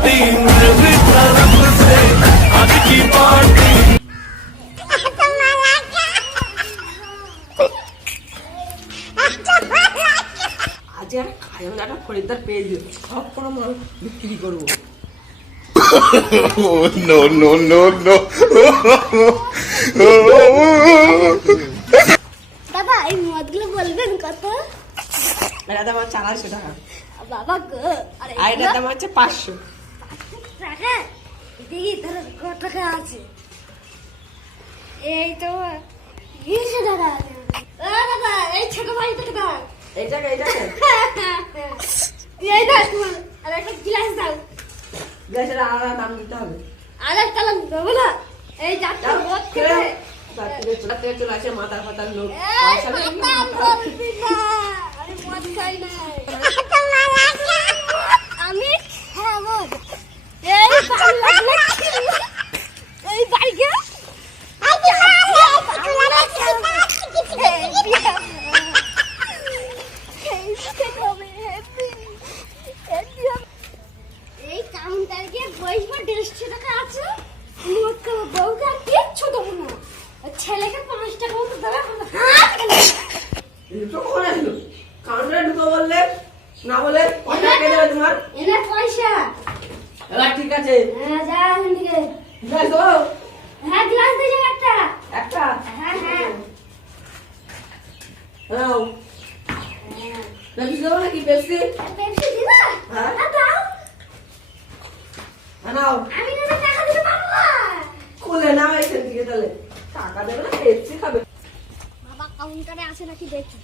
Party मेरी तरफ से आज की पार्टी আজ আর খাইও না একটা খরিদ্দার পেয়ে দিও সব কোনো মাল বিক্রি করবো Oh, no, no, no, no. দাদা এই মদগুলো বলবেন কত এটা দাম হচ্ছে আড়াইশো টাকা বাবা গো আরে আর এটার দাম হচ্ছে পাঁচশো টাকা? দেখি তোর কত টাকা আছে? এই তো বিশ টাকা আছে। এই ছোট ভাই টাকা এই দাও তোমার আর একটা গ্লাস দাও। দাম দিতে হবে। আর একটা লাগ দেবো না? এই মদ খেতে চলে আসে মাথার ফাতার লোক। আমি মদ খাই না আমি খাব এই বাড়ি লাগলে এই বাড়িকে এই কাউন্টারকে বসবো দেড়শো টাকা আছে মদ খাব বউকে আর কিচ্ছু দেবো না আর ছেলেকে পাঁচ টাকা মতো দেবে হাত কেন দুটো কখন আসলো কাউন্টারে ঢুকো বললে না বলে পয়সা কে দেবে তোমার? এনে পয়সা। এবার ঠিক আছে। হ্যাঁ যা এখান থেকে। হ্যাঁ গ্লাস দিয়ে যাবে একটা। একটা? হ্যাঁ হ্যাঁ। নাও পেপসি দেবো নাকি? পেপসি? পেপসি দিবা? দাও। নাও। আমি না টাকা দিতে পারব না। নাও এখান থেকে তাহলে। টাকা দেবে না পেপসি খাবে। কাউন্টারে আছে নাকি দেখি।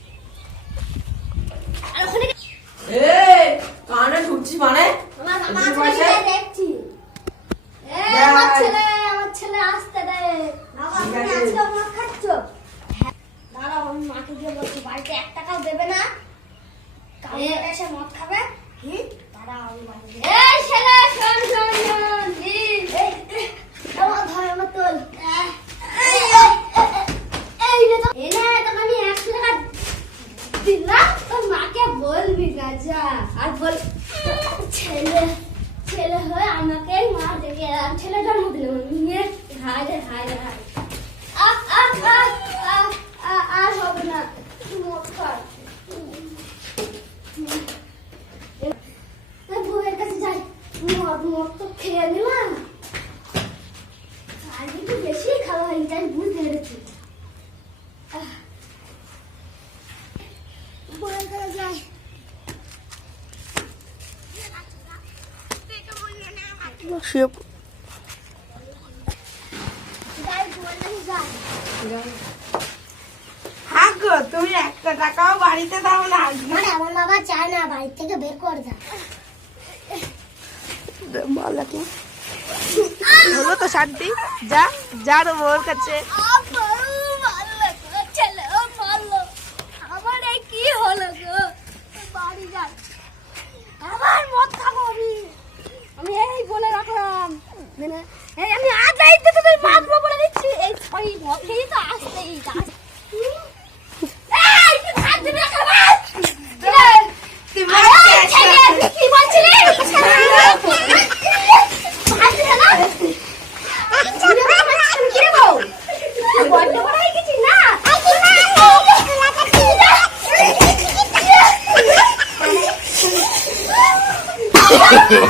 আর ওখানে এই কানে ঢুকছি মানে? আমার বাবা আছে দেখছি। এই আমার ছেলে আমার ছেলে আসতে দে। বাবা তুমি আজকে মদ খাচ্ছ। দাঁড়াও আমি মাকে গিয়ে বলছি বাড়িতে এক টাকাও দেবে না। কাউন্টারে এসে মদ খাবে? হুম? দাঁড়াও আমি বাড়িতে গিয়ে- এই ছেলে শোন শোন শোন এই এই, আমার ধর আমার তোল এই, এই, এই নে তো এই নে তোকে আমি একশো টাকা দিলাম তোর মাকে বলবি না যা আর বল, ছেলে ছেলে হয়ে আমাকে মা দেখে এরকম ছেলে জন্ম নিয়ে হায় রে হায় রে, হায়। আর হবে না। বউয়ের কাছে যাই। মদ মদ তো খেয়ে নিলাম। বেশি খাওয়া হয়ে যায় বুঝতে পেরেছি আহ। বউয়ের কাছে যাই যাই হ্যাঁ গো তুমি একটা টাকাও বাড়িতে দাও না। মানে আমার বাবা চায় না বাড়ি থেকে বের করে দেয় বলো কি? হলো তো শান্তি? যা যা ওর কাছে আমারও ভালো লাগল ছেলেও ভালো আমার এই কি হলো গো বাড়ি যাই আবার মদ খাব আমি আমি এই বলে রাখলাম মানে এই আমি আজ এই তো তুই মারবো বলে দিচ্ছি এই ছড়ি মদ খেয়ে তো আসতেই যাস এই তুই হাত দিবি না খাবার তুই কি বলছিলি হাত দিবি না কিরে বউ বড্ড বড় হয়ে গেছিস না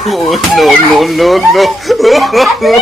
Oh, no, no, no, no.